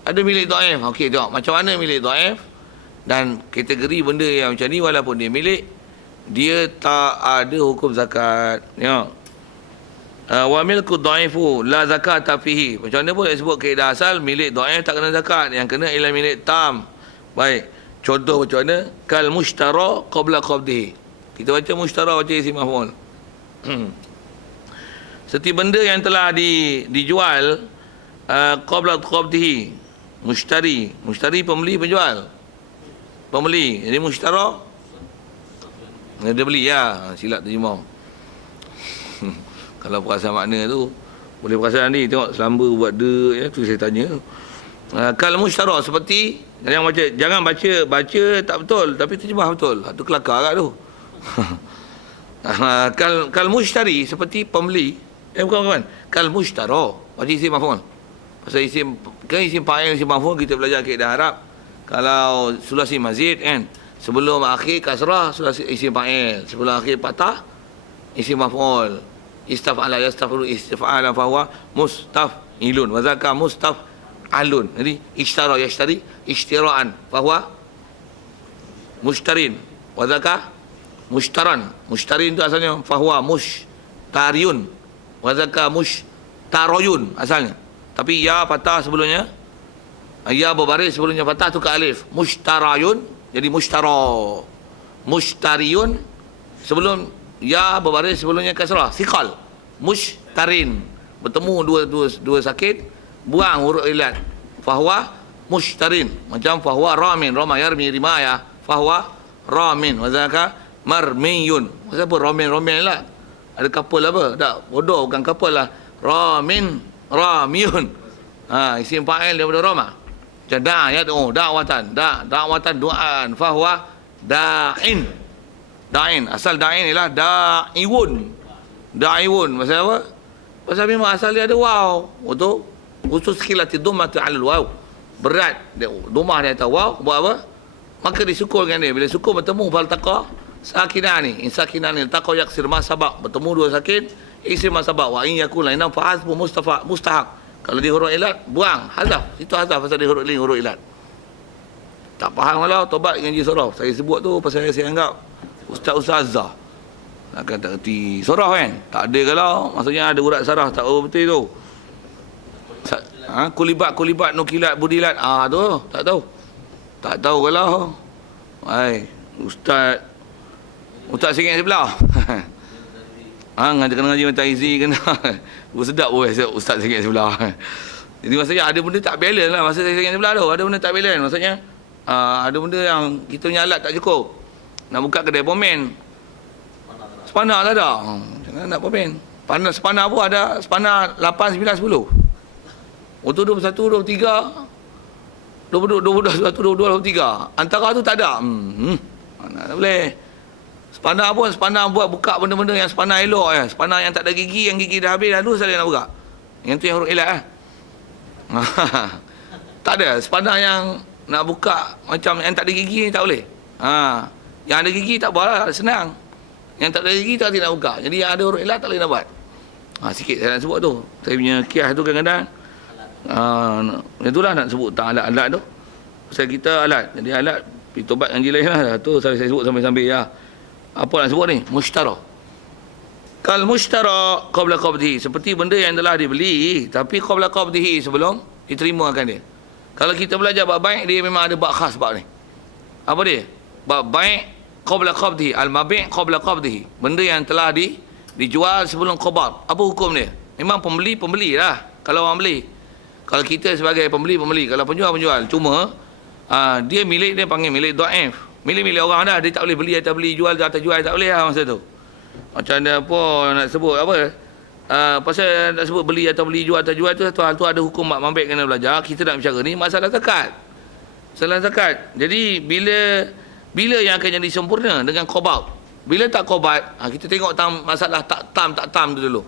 Ada milik dhaif. Okey, tengok macam mana milik dhaif dan kategori benda yang macam ni walaupun dia milik, dia tak ada hukum zakat. Tengok. Wa milku dhaifu la zakata fihi. Macam mana pun nak sebut kaedah asal milik dhaif tak kena zakat, yang kena ialah milik tam. Baik. Contoh macam mana? Kal mushtara qabla qabdihi. Kita baca mushtara, baca isim maf'ul. Seperti benda yang telah dijual qabla qabdihi. Mushtari pembeli, penjual pembeli. Jadi mushtara dia beli ya. Silap terjemah. Kalau perasan makna tu boleh perasan ni. Tengok selamba buat ya, tu saya tanya. Kal mushtara, seperti jangan baca tak betul tapi terjemah betul. Tu kelakar kat tu. Kal mushtari, seperti pembeli. Bukan. Kal mushtara. Baca isim maf'ul. Pasal isim fa'il, isim maf'ul kita belajar kaedah Arab. Kalau sulasi mazid kan, sebelum akhir kasrah sulasi isim fa'il, sebelum akhir patah isim maf'ul. Istaf'ala yastafiru istif'ala fahuwa mustaf'ilun wa zaka mustaf'alun. Jadi ishtara yashtari ishtiraan fahuwa mushtarin wa zaka mushtaran. Mushtarin tu asalnya fahuwa mushtariun wa zaka mushtarayun asalnya. Tapi ya patah sebelumnya, ya berbaris sebelumnya patah tu ke alif. Mushtarayun jadi mushtara. Mushtariun sebelum ya berbaris sebelumnya kasrah. Thiqal. Mushtarin. Bertemu dua sakit, buang huruf ilat. Fahuwa mushtarin. Macam fahuwa ramin. Rama yarmi rimaya. Fahuwa ramin. Wazaka marmiyun. Kenapa ramin lah? Ada couple apa? Tak, bodoh, bukan couple lah. Ramin, ramiyun. Isim fa'il daripada rama. Macam da'ayat, da'watan. Da'watan du'an. Fahuwa da'in. Da'in. Asal da'in ialah da'iwun. Da'iwun. Pasal apa? Pasal memang asal dia ada waw. Betul? Khusus khilati dummati alal waw. Berat. Dumah dia atas waw. Buat apa? Maka disukulkan dia. Bila sukul bertemu faltaqa sakinah ni. In sakinah ni. Taqa yaksir masabak. Bertemu dua sakit. Isim masabak. Wa in yakul lainam fa'azbu mustahak. Kalau dia huruf ilat, buang. Hazaf. Itu hazaf pasal dia huruf ilat. Tak faham kalau tobat dengan Haji Sorof. Saya sebut tu pasal saya anggap Ustaz-Ustazah. Akan tak erti Sorof kan? Tak ada kalau. Maksudnya ada urat sarah. Tak betul tu. Kulibat, nukilat, budilat. Tu. Tak tahu. Tak tahu kalau. Ustaz sikit sebelah. Kena ngaji Mata Izi kena. Sedap pun Ustaz sikit sebelah. Jadi maksudnya ada benda tak balance lah. Masa saya sikit sebelah tu. Ada benda tak balance. Maksudnya ada benda yang kita punya alat tak cukup. Nak buka kedai pomen. Spana tak ada. Jangan nak pomen. Spana pun ada. Spana 8, 9, 10. Waktu 21, 23. 22, 22, 23. Antara tu tak ada. Mana boleh. Spana pun, spana buat buka benda-benda yang spana elok ya. Spana yang tak ada gigi, yang gigi dah habis, lalu saya nak buka. Yang tu yang huruf ilat lah. Tak ada. Spana yang nak buka macam yang tak ada gigi ni tak boleh. Yang ada gigi tak boleh lah, senang. Yang tak ada gigi tak boleh nak buka. Jadi yang ada huruf ilat tak boleh nak buat. Sikit saya nak sebut tu. Saya punya kias tu kadang-kadang. Itulah nak sebut tentang alat-alat tu. Pasal kita alat. Jadi alat, pergi tobat yang lain lah. Tu saya sebut sampai-sampai ya. Apa nak sebut ni? Mushtara. Kal mushtara qabla qabdihi. Seperti benda yang telah dibeli tapi qabla qabdihi, sebelum diterimakan dia. Kalau kita belajar bab baik, dia memang ada bab khas bab ni. Apa dia? Bab baik qabla qabdihi. Al-mabi' qabla qabdihi. Benda yang telah dijual sebelum qabad. Apa hukum dia? Memang pembeli lah. Kalau orang beli. Kalau kita sebagai pembeli. Kalau penjual. Cuma dia milik, dia panggil milik dhaif. Milik-milik orang dah, dia tak boleh beli atau beli, jual atau jual, tak boleh lah masa tu. Macam mana apa nak sebut apa? Pasal nak sebut beli atau beli, jual atau jual tu, satu hal tu ada hukum mak mambek kena belajar. Kita nak bicara ni masalah zakat. Masalah zakat. Jadi bila yang akan jadi sempurna dengan qobat. Bila tak qobat, kita tengok masalah tak tam tu dulu.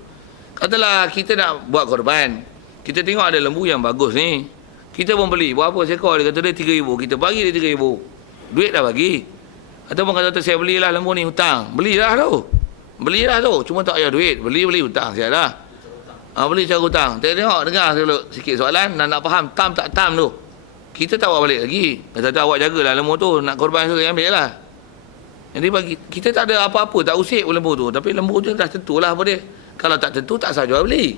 Katalah kita nak buat korban. Kita tengok ada lembu yang bagus ni. Kita pun beli. Berapa seekor? Dia kata dia 3,000. Kita bagi dia 3,000. Duit dah bagi. Ataupun kata saya belilah lembu ni hutang. Belilah tu. Cuma tak payah duit. Beli hutang saya dah. Beli cara hutang. Tengok dengar dulu sikit soalan. Nak faham tam tak tam tu. kita tak bawa balik lagi. Kata awak jagalah lembu tu, nak korban tu ambil lah. Jadi bagi kita tak ada apa-apa, tak usik pun lembu tu. Tapi lembu tu dah tentulah apa dia. Kalau tak tentu tak sah jual beli.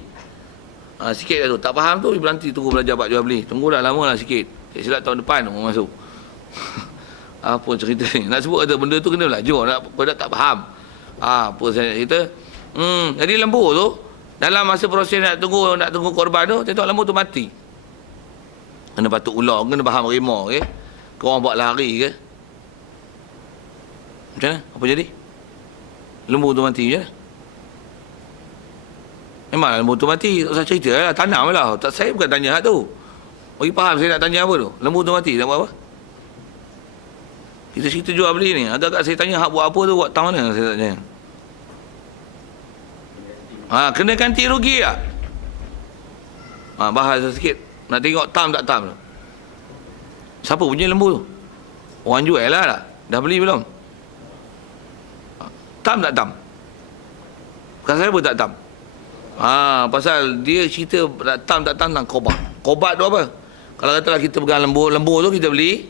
Sikit dah tu. Tak faham tu berhenti tunggu belajar bab jual beli. Tunggulah lama lah sikit. Silap tahun depan orang masuk. Apa cerita ni? Nak sebut kata benda tu kena belajar. Nak tak faham. Apa saya cerita? Jadi lembu tu dalam masa proses nak tunggu korban tu, tengok lembu tu mati. Kena batuk ular, kena faham harimau ke? Kau orang buat lari ke? Macam mana? Apa jadi? Lembu tu mati je. Memang lembu tu mati. Tak usah cerita lah. Tanam lah. Saya bukan tanya hak tu. Bagi faham saya nak tanya apa tu. Lembu tu mati. Nak buat apa? Kita cerita jual beli ni. Agak-agak saya tanya hak buat apa tu. Buat tahun mana saya tak tanya. Kena ganti rugi tak? Bahas sikit. Nak tengok tam tak tam tu. Siapa punya lembu tu? Orang jual lah tak? Dah beli belum? Tam tak tam? Bukan saya pun tak tam. Pasal dia cerita tak tam tentang kobat. Kobat tu apa? Kalau katalah kita pegang lembu tu kita beli.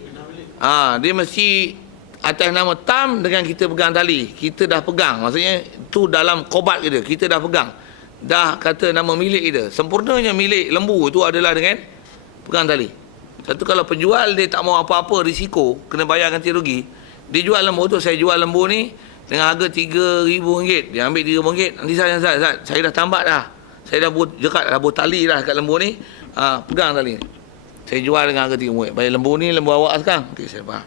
Dia mesti atas nama tam dengan kita pegang tali. Kita dah pegang. Maksudnya tu dalam kobat kita dah pegang. Dah kata nama milik kita. Sempurnanya milik lembu tu adalah dengan pegang tali. Satu kalau penjual dia tak mau apa-apa risiko, kena bayar ganti rugi. Dia jual lembu tu, saya jual lembu ni dengan harga RM3,000. Dia ambil RM3,000. Nanti saya dah tambah dah. Saya dah buat tali dah kat lembu ni. Pegang tali ni. Saya jual dengan harga RM3,000. Bayar lembu ni, lembu awak sekarang. Okey, saya faham.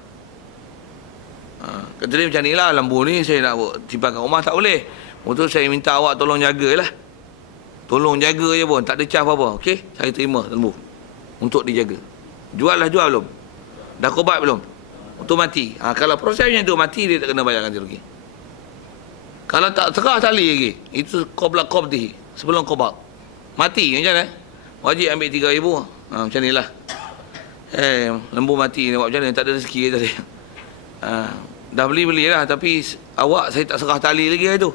Kata dia macam ni lah, lembu ni saya nak simpan kat rumah tak boleh. Untuk saya minta awak tolong jagalah. Tolong jaga je pun, tak ada cas apa-apa. Okey, saya terima lembu. Untuk dijaga. Jual belum? Dah kobat belum? Untuk mati. Kalau prosesnya tu mati, dia tak kena bayar ganti rugi. Kalau tak serah tali lagi, itu qabla qabdihi, sebelum kobat. Mati macam mana? Wajib ambil RM3,000. Macam ni lah. Lembu mati ni buat macam mana? Tak ada rezeki tadi. Dah beli lah, tapi awak saya tak serah tali lagi itu.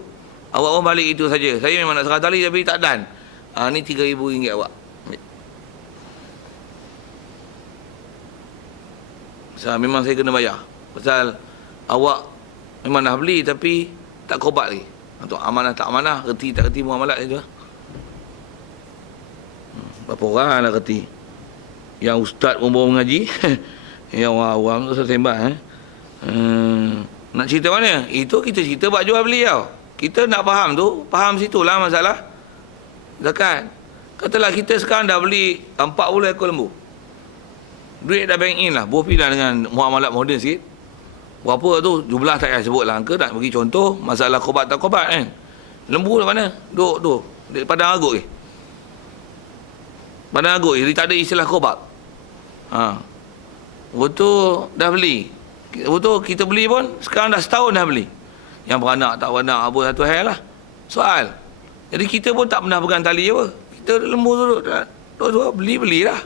Awak pun balik itu saja. Saya memang nak serah tali tapi tak dan. Ni RM3,000 awak. Memang saya kena bayar. Pasal awak memang dah beli tapi tak kobat lagi. Untuk amanah tak amanah, reti tak reti muamalat itu. Berapa orang lah reti? Yang ustaz pun baru mengaji. Yang orang-orang tu saya sembah. Nak cerita mana? Itu kita cerita buat jual beli tau. Kita nak faham tu, faham situlah masalah zakat. Katalah kita sekarang dah beli 40 ekor lembu. Duit dah bank in lah. Buah pilih dengan muamalat moden sikit. Berapa tu? Jumlah tak payah sebut lah. Angka nak bagi contoh. Masalah kobat tak kobat kan. Lembu dah mana? Duduk. Di Padang Agut ke? Padang Agut. Jadi tak ada istilah kobat. Betul dah beli. Betul kita beli pun. Sekarang dah setahun dah beli. Yang beranak tak beranak. Apa satu hal lah. Soal. Jadi kita pun tak pernah pegang tali apa. Kita lembu tu beli lah.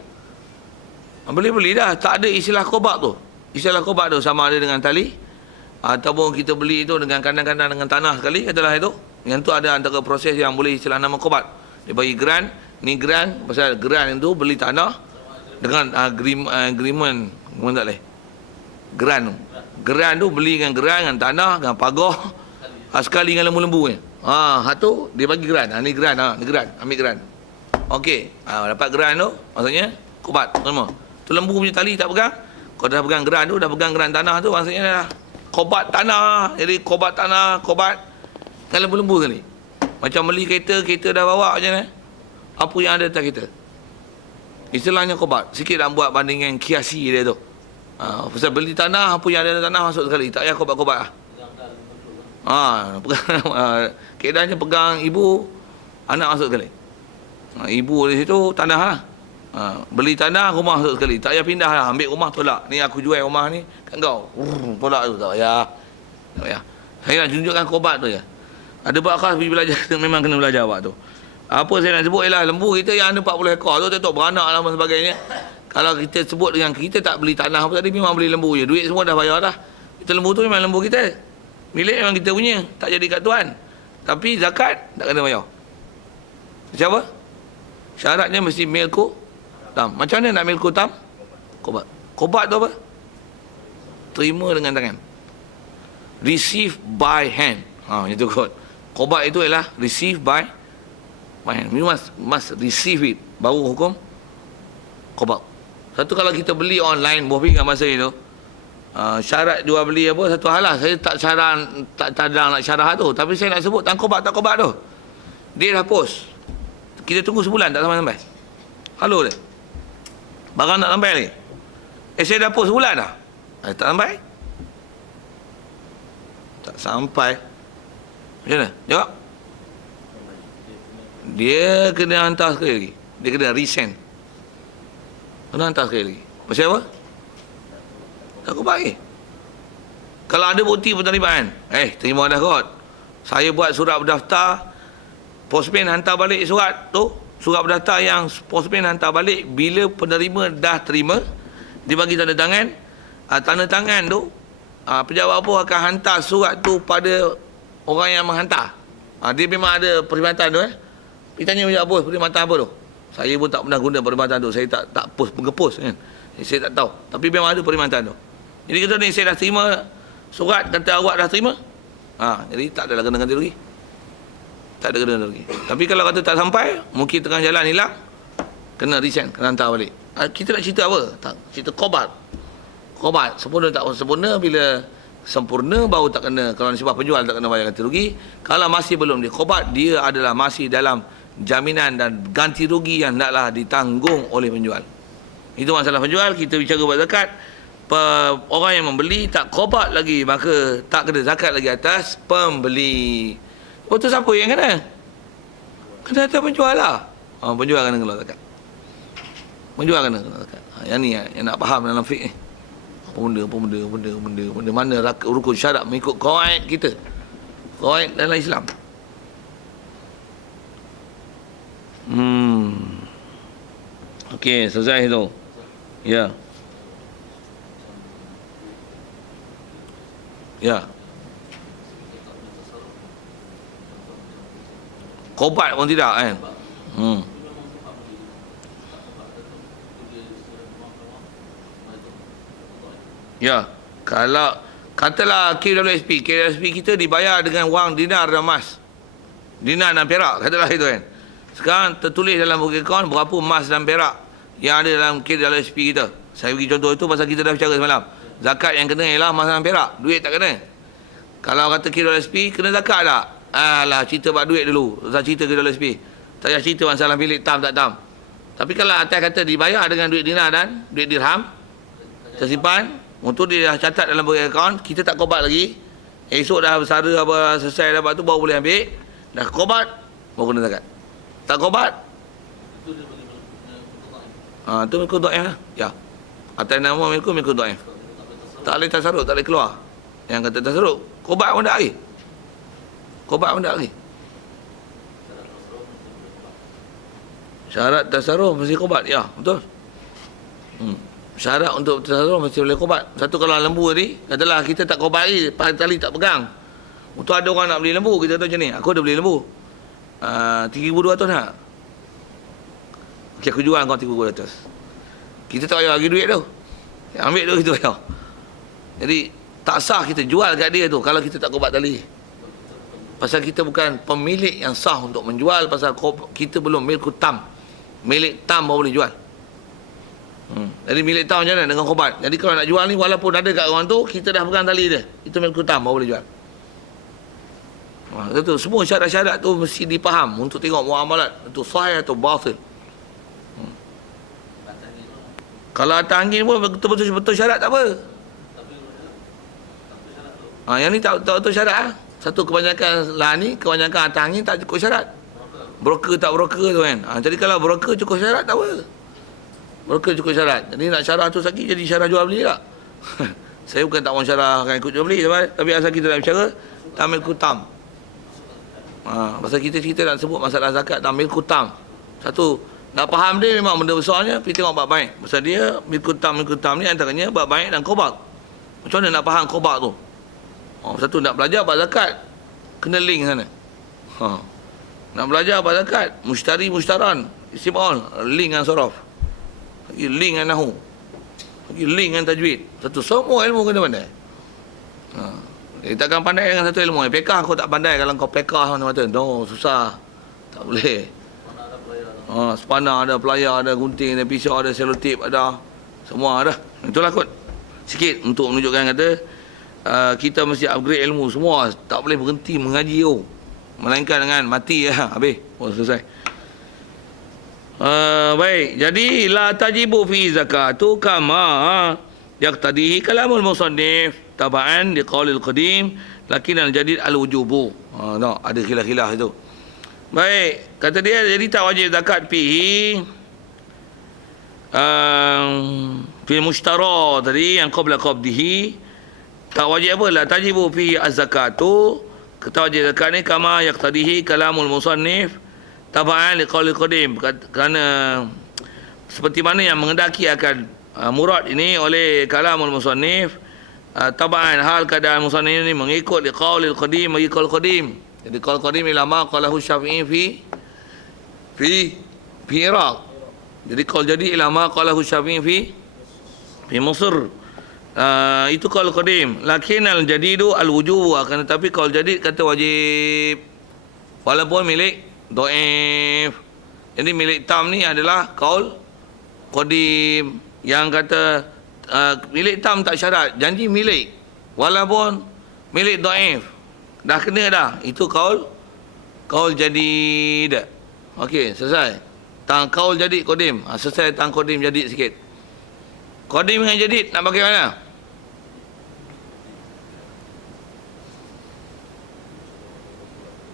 Beli dah. Tak ada istilah kobat tu. Istilah kobat tu sama ada dengan tali ataupun kita beli itu dengan kandang-kandang dengan tanah sekali. Katalah itu. Yang tu ada antara proses yang boleh istilah nama kobat. Dia bagi grant. Ni grant. Pasal grant itu beli tanah dengan agreement. Mana tak boleh? Grant tu. Grant tu beli dengan grant, dengan tanah, dengan pagar. Sekali dengan lembu-lembu ni. Hak tu dia bagi grant. Ni grant. Ni grant. Ambil grant. Okey. Dapat grant tu. Maksudnya kobat. Semua. Tu lembu punya tali tak pegang. Kalau dah pegang geran tu, dah pegang geran tanah tu, maksudnya dah kobat tanah. Jadi kobat tanah, kobat kan lembu-lembu sekali. Macam beli kereta dah bawa macam mana? Apa yang ada atas kereta? Istilahnya kobat. Sikit nak buat bandingan kiasi dia tu. Pasal beli tanah, apa yang ada dalam tanah masuk sekali. Tak payah kobat-kobat lah. Keadaannya pegang ibu, anak masuk sekali. Ibu di situ, tanah lah. Beli tanah, rumah masuk sekali. Tak payah pindah lah. Ambil rumah, tolak. Ni aku jual rumah ni kat kau. Tolak tu. Tak payah. Saya nak tunjukkan kobat tu je. Ada bakal pergi belajar. Memang kena belajar buat tu. Apa saya nak sebut ialah lembu kita yang ada 40 ekor tu. Tentu beranak lah dan sebagainya. Kalau kita sebut dengan kita tak beli tanah apa tadi, memang beli lembu je. Duit semua dah bayar dah. Kita lembu tu memang lembu kita. Milik memang kita punya. Tak jadi kat tuan. Tapi zakat tak kena bayar. Macam apa? Syaratnya mesti milku tam. Macam mana nak milku tam? Qobat. Qobat tu apa? Terima dengan tangan. Receive by hand. Itu kot. Qobat itu ialah receive by hand. You must receive it. Baru hukum qobat. Satu, kalau kita beli online, buah pinggan masa itu, syarat jual beli apa, satu hal lah. Saya tak cadang nak syarah tu. Tapi saya nak sebut tak qobat tu. Dia dah post. Kita tunggu sebulan tak sampai-sampai. Halo dia. Barang tak sampai lagi. Saya dah post sebulan dah. Tak sampai. Tak sampai. Macam mana? Jawab. Dia kena hantar sekali lagi. Dia kena resend. Kena hantar sekali lagi. Pasal apa? Tak qobat lagi. Kalau ada bukti penerimaan, terima dah kot. Saya buat surat berdaftar, postman hantar balik surat tu, surat berdaftar yang postman hantar balik, bila penerima dah terima, dia bagi tanda tangan. Tanda tangan tu, pejabat apa akan hantar surat tu pada orang yang menghantar. Dia memang ada perkhidmatan tu. Dia tanya pejabat apa, perkhidmatan apa tu? Saya pun tak pernah guna perkhidmatan tu. Saya tak post, pengepost kan. Saya tak tahu. Tapi memang ada perkhidmatan tu. Jadi kata ni, saya dah terima surat, kata awak dah terima. Jadi tak adalah kena ganti rugi. Tak ada kena rugi. Tapi kalau kata tak sampai, mungkin tengah jalan hilang, kena resend, kena hantar balik. Kita nak cerita apa? Cerita qobat. Qobat, sempurna tak sempurna, bila sempurna baru tak kena. Kalau nasibah penjual tak kena bayar ganti rugi. Kalau masih belum dia qobat, dia adalah masih dalam jaminan dan ganti rugi yang naklah ditanggung oleh penjual. Itu masalah penjual. Kita bicara buat zakat. Orang yang membeli tak qobat lagi, maka tak kena zakat lagi atas pembeli. Betul, siapa yang kena? Kena atas penjual lah. Penjual kena zakat. Penjual kena zakat. Yang ni yang nak faham dalam fiqh ni. Benda mana rukun syarat mengikut qawaid kita. Qawaid dalam Islam. Okey, selesai tu. Ya. Ya. Qobat pun tidak kan. Ya, kalau katalah KWSP kita dibayar dengan wang dinar dan emas. Dinar dan perak, katalah itu kan. Sekarang tertulis dalam buku akaun berapa emas dan perak yang ada dalam KWSP kita. Saya bagi contoh itu pasal kita dah bicara semalam. Zakat yang kena ialah emas dan perak, duit tak kena. Kalau kata KWSP kena zakat tak? Alah, cerita buat duit dulu. Saya cerita KWSP. Tak payah cerita masalah milik tam tak tam. Tapi kalau atas kata dibayar dengan duit dinar dan duit dirham, tersimpan, untuk dia dah catat dalam buku akaun, kita tak qobat lagi. Esok dah bersara apa selesai dapat tu baru boleh ambil. Dah qobat baru kena zakat. Tak qobat, itu milkul dhaif lah. Ya. Atas nama milkul dhaif. Tak boleh tasarruf, tak boleh keluar. Yang kata tasarruf, qobat pun tak lagi. Qobat pun tak lagi. Syarat tasarruf mesti qobat. Ya, betul. Syarat untuk tasarruf mesti boleh qobat. Satu, kalau lembu tadi, katalah kita tak qobat lagi, tali tak pegang. Untuk ada orang nak beli lembu, kita tahu macam ni. Aku dah beli lembu. 3,200 nak. Okey, aku jual kau 3,200. Kita tak payah bagi duit tu. Ambil tu itu payah. Jadi tak sah kita jual kat dia tu kalau kita tak qobat tali. Pasal kita bukan pemilik yang sah untuk menjual, pasal kita belum milku tam. Milik tam baru boleh jual. Jadi milik tam macam mana dengan qobat. Jadi kalau nak jual ni, walaupun ada kat orang tu, kita dah pegang tali dia. Itu milku tam baru boleh jual. Itu semua syarat-syarat tu mesti dipaham untuk tengok muamalat itu sahih atau batil. Kalau atas angin pun betul-betul syarat tak apa. Yang ni tak betul syarat. Satu, kebanyakan lah ni, kebanyakan atas angin tak cukup syarat. Broker tak broker tu kan. Jadi kalau broker cukup syarat tak apa. Broker cukup syarat. Jadi nak syarah tu sakit jadi syarah jual beli tak? Saya bukan tak mahu syarahkan ikut jual beli, tapi asal kita nak bicara tamil kutam. Pasal kita nak sebut masalah zakat tamil kutam. Satu, nak faham dia memang benda besarnya, pergi tengok bab baik. Pasal dia milkutam ni antaranya bab baik dan qobat. Macam mana nak faham qobat tu? Satu, nak belajar bab zakat, kena link sana. Nak belajar bab zakat, mushtari mushtaran, isim on, link dengan sorof. Link dengan nahu. link dengan tajwid. Satu, semua ilmu kena pandai. Takkan pandai dengan satu ilmu. Pekah kau tak pandai. Kalau kau pekah mana-mana, no, susah. Tak boleh. Spana ada, pelayar ada, gunting ada, pisau ada, selotip ada. Semua ada. Itulah kot. Sikit untuk menunjukkan kata kita mesti upgrade ilmu semua. Tak boleh berhenti mengaji melainkan dengan mati habis. Selesai. Baik. Jadi la tajibu fi zakatu kama yaqtadihi kalamul musannif tabaan liqaulil qadim lakin al-jadid al-wujubu. No, ada khilaf-khilaf itu. Baik, kata dia jadi tak wajib zakat fihi fil mushtara tadi yang qabla qabdihi, tak wajib apa? La tajibu fihi az-zakatu, tak wajib zakat ni kama yaqtadihi kalamul musannif tabaan liqaulil qadim, kerana seperti mana yang mengendaki akan murad ini oleh kalamul musannif tabaan, hal keadaan musannif ini mengikut liqaulil qadim, bagi qaul qadim. Jadi qaul qadim ilama qalahu Syafi'i fi Iraq. Jadi qaul jadi ilama qalahu Syafi'i fi Mesir. Itu qaul qadim. Lakin al-jadidu al-wujub, akan tetapi qaul jadid kata wajib walaupun milik dhaif. Jadi milik tam ni adalah qaul qadim yang kata milik tam tak syarat, janji milik walaupun milik dhaif. Dah kena dah. Itu qaul jadid. Okey, selesai. Tang qaul jadid qadim. Selesai tang qadim jadid sikit. Qadim dengan jadid nak pakai mana?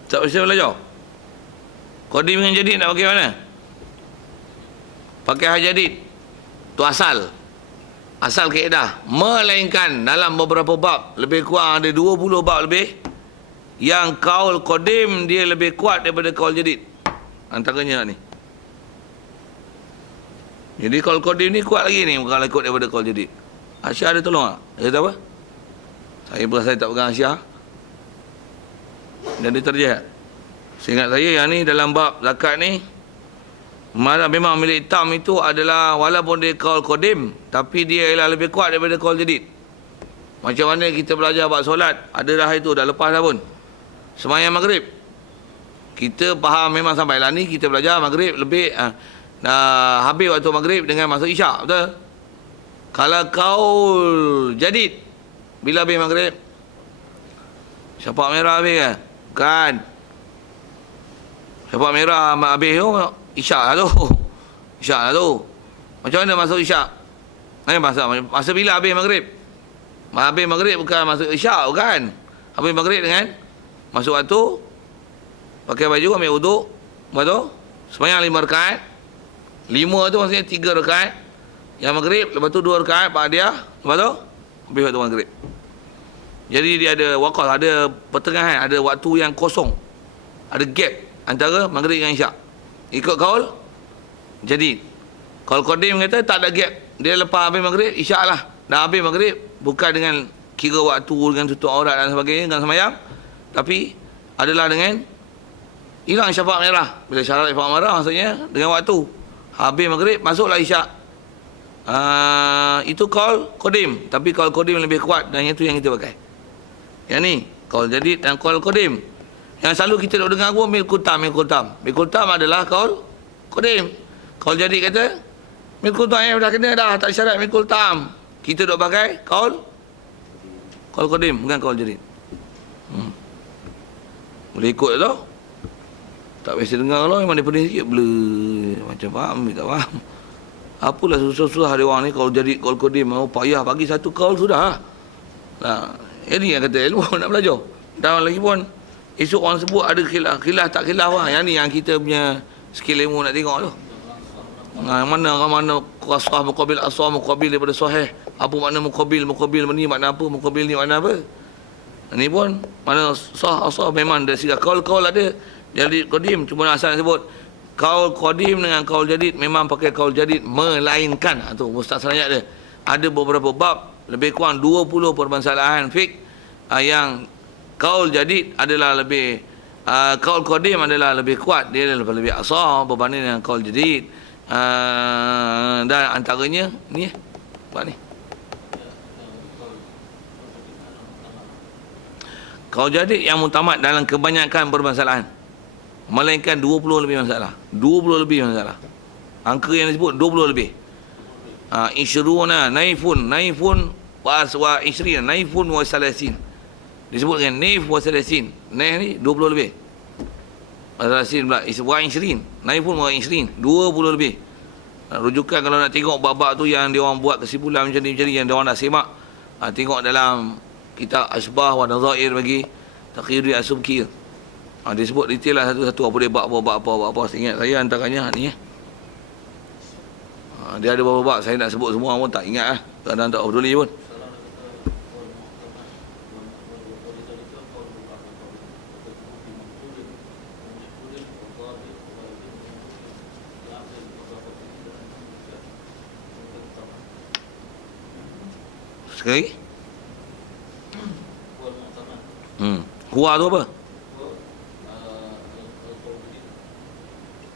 Tak usah belajar. Qadim dengan jadid nak pakai mana? Pakai hal jadid. Tu asal. Asal kaedah. Melainkan dalam beberapa bab, lebih kurang ada 20 bab lebih, yang qaul qadim dia lebih kuat daripada qaul jadid. Antaranya ni. Jadi qaul qadim ni kuat lagi ni kalau ikut daripada qaul jadid. Asy-Syaikh ada tolong tak? Dia kata apa? Saya berasa saya tak pegang Asy-Syaikh. Dan dia terjah. Seingat saya yang ni dalam bab zakat ni, memang milik tam itu adalah walaupun dia qaul qadim, tapi dia ialah lebih kuat daripada qaul jadid. Macam mana kita belajar bab solat, ada dah itu, dah lepas dah pun. Sembahyang maghrib, kita faham memang sampai lah ni kita belajar maghrib lebih habis waktu maghrib dengan masuk isyak, betul? Kalau qaul jadid, bila habis maghrib? Syafa' merah habis kan? Bukan. Syafa' merah habis tu isyak lah tu. Isyak lah tu. Macam mana masuk isyak? Masa bila habis maghrib? Habis maghrib bukan masuk isyak, bukan? Habis maghrib dengan masuk waktu, pakai baju, ambil wuduk, lepas tu sembahyang 5 rakaat. 5 tu maksudnya 3 rakaat yang maghrib, lepas tu 2 rakaat ba'diyah, lepas tu habis waktu maghrib. Jadi dia ada waqaf, ada pertengahan, ada waktu yang kosong, ada gap antara maghrib dengan isyak. Ikut qaul jadi qaul qadim kata tak ada gap, dia lepas habis maghrib isyak lah, dah habis maghrib, bukan dengan kira waktu dengan tutup aurat dan sebagainya dengan sembahyang, tapi adalah dengan hilang syafa' merah. Bila syarat syafa' merah maksudnya dengan waktu habis maghrib masuklah isyak. Itu qaul qadim, tapi qaul qadim lebih kuat dan itu yang kita pakai. Yang ni qaul jadid dan qaul qadim. Yang selalu kita duk dengar pun milkul tam. Milkul tam adalah qaul qadim. Qaul jadid kata milkul tam dah kena dah, tak syarat milkul tam. Kita duk pakai qaul qadim, bukan qaul jadid. Boleh ikut tu. Tak biasa dengar kalau memang dia pening sikit, macam faham, tak faham. Apalah susah-susah dia orang ni qaul jadid, qaul qadim, mau payah bagi satu qaul sudah. Nah, ini yang kata ilmu nak belajar. Dan lagi pun esok orang sebut ada khilaf tak khilaf lah. Yang ni yang kita punya skill ilmu nak tengok tu. Mana qasah muqabil asah muqabil daripada sahih. Apa makna muqabil ni makna apa, muqabil ni makna apa. Ini pun mana sah asah memang dari segi qaul ada jadid qadim, cuma asal sebut qaul qadim dengan qaul jadid memang pakai qaul jadid, melainkan tu mustasnayat dia. Ada beberapa bab lebih kurang 20 permasalahan fiqh yang qaul jadid adalah lebih qaul qadim adalah lebih kuat, dia lebih asah berbanding dengan qaul jadid. Dan antaranya ni bab ni Qaul jadid yang mutamat dalam kebanyakan permasalahan. Melainkan 20 lebih masalah. 20 lebih masalah. Angka yang disebut 20 lebih. Ishruna naifun wa ishrina naifun wa salasin. Disebutkan naif wa salasin. Naif ni 20 lebih. Salasin pula wa ishrin. Naifun wa ishrin 20 lebih. Rujukan kalau nak tengok bab-bab tu yang dia orang buat kesimpulan macam ni yang dia orang dah semak. Tengok dalam kitab Asbah wa Nazair bagi Taqiri As-Subki. Dia sebut detail lah satu-satu apa dia bab apa. Ingat saya antaranya ni dia ada beberapa bab, saya nak sebut semua pun tak ingat lah. Kadang tak peduli pun. Sekali Huwa tu apa?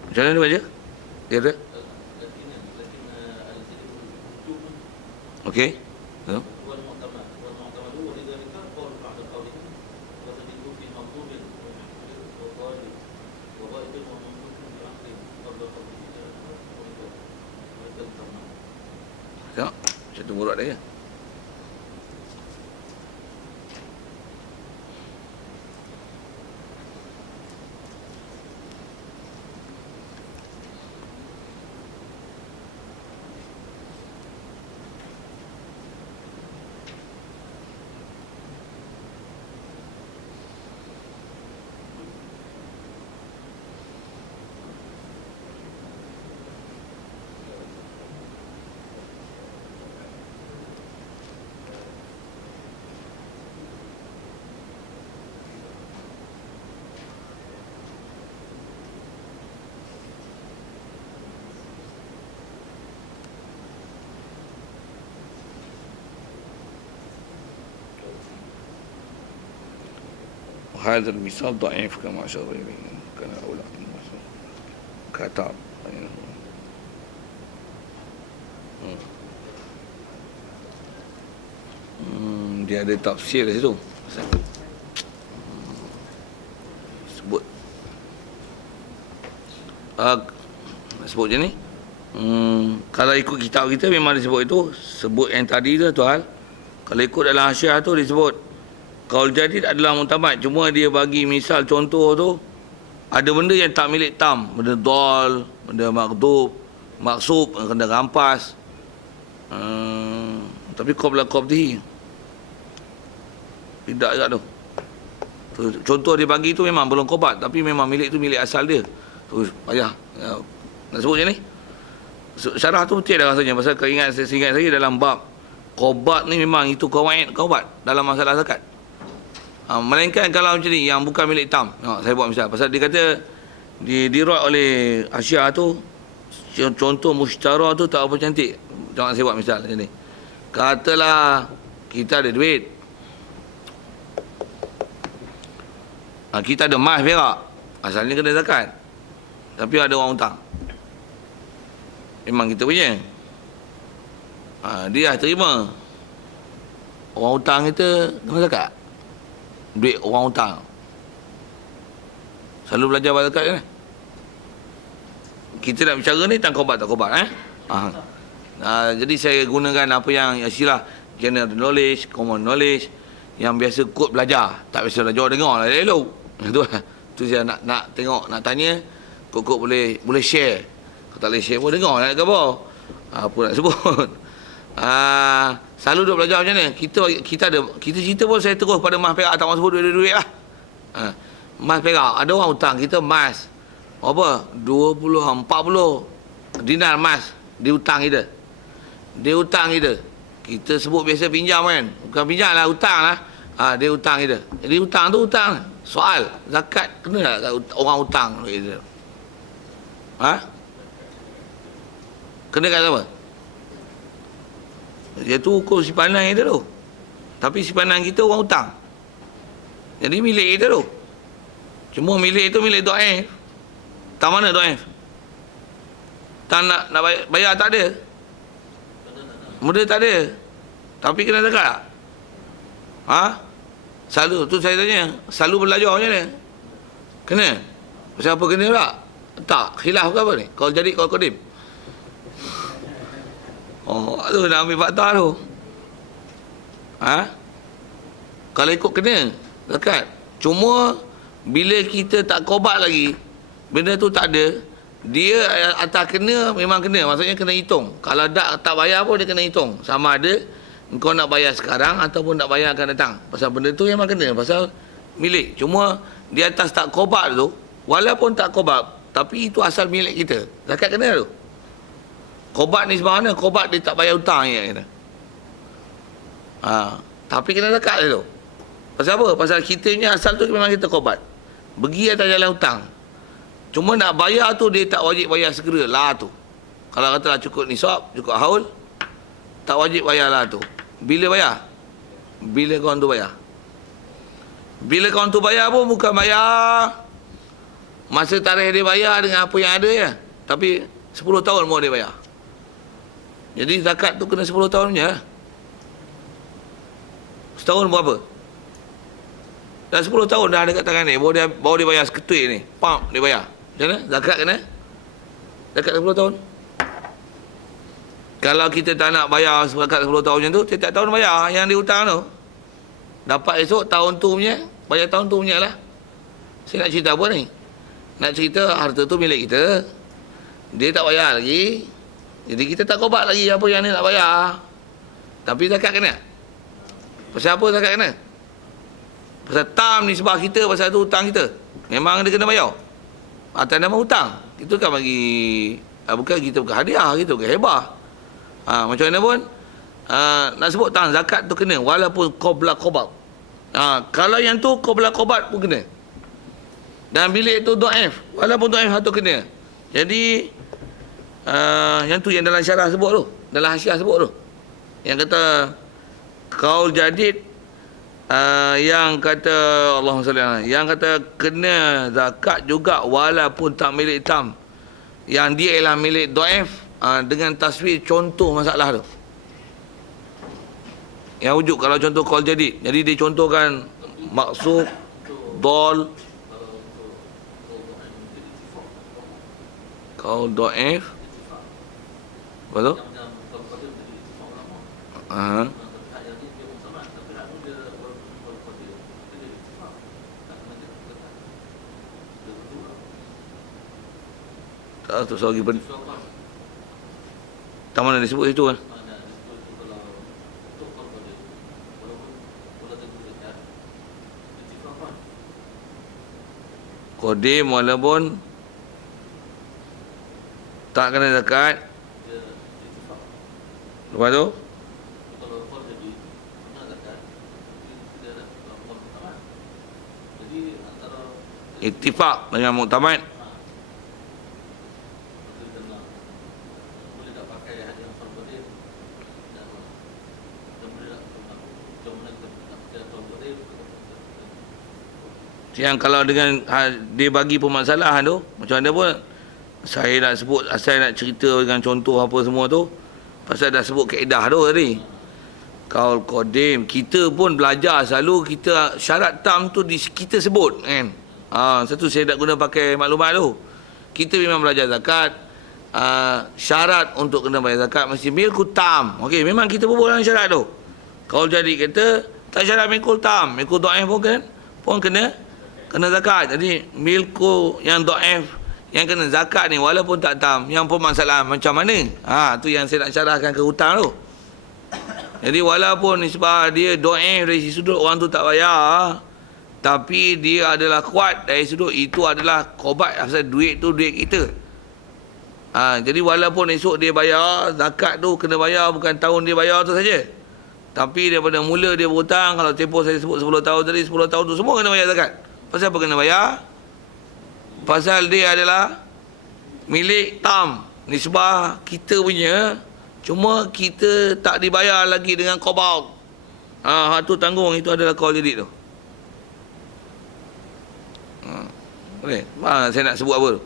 Macam mana dia baca? Dia ada? Okey. Ya, macam tu murat dia. هذا المثال ضعيف كما أشار إليه كان أولى كتاب dia ada tafsir di situ sebut sebut je ni kalau ikut kitab kita memang disebut itu sebut yang tadi tu tuan. Kalau ikut dalam Hasyiah tu disebut Qaul jadid adalah mutamat, cuma dia bagi misal contoh tu ada benda yang tak milik tam, benda dol, benda makdub, maksub, kena rampas. Tapi qabla qabdihi tidak juga tu. Contoh dia bagi tu memang belum qabat, tapi memang milik tu milik asal dia. Tu payah nak sebut je ni. Syarah tu betul dah rasanya, pasal keingat saya dalam bab qabat ni memang itu qawaid qabat dalam masalah zakat. Melainkan kalau macam ni yang bukan milik tam. Saya buat misal pasal dia kata diruat oleh Hasyiah tu contoh mushtara tu tak apa cantik. Jangan saya buat misal macam ni. Katalah kita ada duit. Kita ada emas perak. Asalnya kena zakat. Tapi ada orang hutang. Memang kita punya. Dia terima. Orang hutang kita kena zakat. Duit orang hutang. Selalu belajar zakat kan? Kita nak bicara ni tak kobat. Jadi saya gunakan apa yang istilah general knowledge, common knowledge yang biasa kod belajar. Tak biasa belajar dengar lah elok. Tu saya nak tengok, nak tanya kod boleh share. Kalau tak boleh share pun dengar lah ke apa. Apa nak sebut. Selalu duk belajar macam mana. Kita cerita pun saya terus pada emas perak, tak mahu sebut duit-duit lah. Emas perak, ada orang hutang kita emas apa 20 40 dinar emas dihutang kita. Dia hutang kita sebut biasa pinjam kan, bukan pinjam lah, hutang lah. Dia hutang kita. Jadi hutang tu hutang. Soal zakat kena tak orang hutang kita? Kena kat apa? Iaitu hukum simpanan kita tu. Tapi simpanan kita orang hutang. Jadi milik kita tu. Cuma milik itu milik do'if. Tak mana do'if? Tak nak bayar tak ada. Mudah tak ada. Tapi kena zakat tak? Selalu tu saya tanya, selalu belajar macam mana? Kena? Pasal apa kena tak? Tak, khilaf ke apa ni? Kau jadi kau kodim. Oh, tu nak ambil fakta tu. Ha? Kalau ikut kena zakat. Cuma bila kita tak kobat lagi, benda tu tak ada, dia atas kena memang kena, maksudnya kena hitung. Kalau tak bayar pun dia kena hitung. Sama ada kau nak bayar sekarang ataupun nak bayar akan datang. Pasal benda tu memang kena, pasal milik. Cuma di atas tak kobat tu, walaupun tak kobat, tapi itu asal milik kita. Zakat kena tu. Kobat ni sebab mana? Kobat dia tak bayar hutang je kena. Tapi kena zakat dia tu. Pasal apa? Pasal kita ni asal tu memang kita kobat. Pergi atas jalan hutang. Cuma nak bayar tu dia tak wajib bayar segera lah tu. Kalau katalah cukup nisab, cukup haul, tak wajib bayar lah tu. Bila bayar? Bila kawan tu bayar. Bila kawan tu bayar pun bukan bayar masa tarikh dia bayar dengan apa yang ada ya. Tapi 10 tahun mau dia bayar. Jadi zakat tu kena 10 tahun punya. Setahun berapa? Dah 10 tahun dah ada kat tangan ni. Baru dia bayar seketui ni. Pam, dia bayar. Macam mana? Zakat kena? Zakat 10 tahun. Kalau kita tak nak bayar zakat 10 tahun macam tu, setiap tahun bayar yang dia hutang tu. Dapat esok tahun tu punya, bayar tahun tu punya lah. Saya nak cerita apa ni? Nak cerita harta tu milik kita. Dia tak bayar lagi. Jadi kita tak kobat lagi apa yang dia nak bayar. Tapi zakat kena. Pasal apa zakat kena? Pasal tam ni sebab kita, pasal tu hutang kita. Memang dia kena bayar. Atas nama hutang. Itu kan bagi, bukan kita bukan hadiah, kita bukan hebah. Macam mana pun, nak sebut tang zakat tu kena. Walaupun qobla qobat. Kalau yang tu qobla qobat pun kena. Dan bilik tu do'if. Walaupun do'if tu kena. Jadi, yang tu yang dalam syarah sebut tu. Dalam hasiah sebut tu. Yang kata, qaul jadid, yang kata Allahumma salli alaihi, yang kata kena zakat juga walaupun tak milik tam, yang dia ialah milik dhaif, dengan taswir contoh masalah tu yang wujud. Kalau contoh qaul jadid, jadi dia contohkan maksud dol, qaul dhaif, betul? Tak tu lagi tak mana disebut itu kan. Kodim walaupun tak kena zakat. Lepas tu ittifaq dengan muktamad. Yang kalau dengan dia bagi permasalahan tu, macam mana pun saya nak sebut, saya nak cerita dengan contoh apa semua tu, pasal dah sebut kaedah tu tadi. Qaul qadim, kita pun belajar selalu, kita syarat tam tu kita sebut kan. Satu saya nak guna pakai maklumat tu. Kita memang belajar zakat, syarat untuk kena bayar zakat mesti milku tam. Okey, memang kita berbual dalam syarat tu. Qaul jadi kata tak syarat milku tam, milku dhaif pun kena zakat. Jadi milku yang dhaif yang kena zakat ni walaupun tak tam, yang permasalahan macam mana? Tu yang saya nak syarahkan ke hutang tu. Jadi walaupun nisbah dia dhaif dari sudut orang tu tak bayar, tapi dia adalah kuat dari sudut itu adalah kobat, pasal duit tu duit kita. Jadi walaupun esok dia bayar zakat tu kena bayar, bukan tahun dia bayar tu saja. Tapi daripada mula dia berhutang, kalau tempoh saya sebut 10 tahun tadi, 10 tahun tu semua kena bayar zakat. Pasal apa kena bayar? Pasal dia adalah milik tam, nisbah kita punya. Cuma kita tak dibayar lagi dengan qobal. Tu tanggung, itu adalah qaul jadid tu. Boleh? Saya nak sebut apa tu?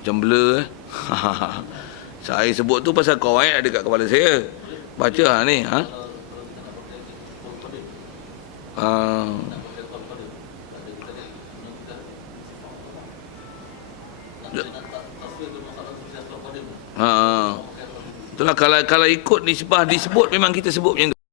Macam blur Saya sebut tu pasal kawaid ada kat kepala saya. Baca ni. Ah. Ha. Itulah kalau ikut nisbah disebut memang kita sebut macam tu.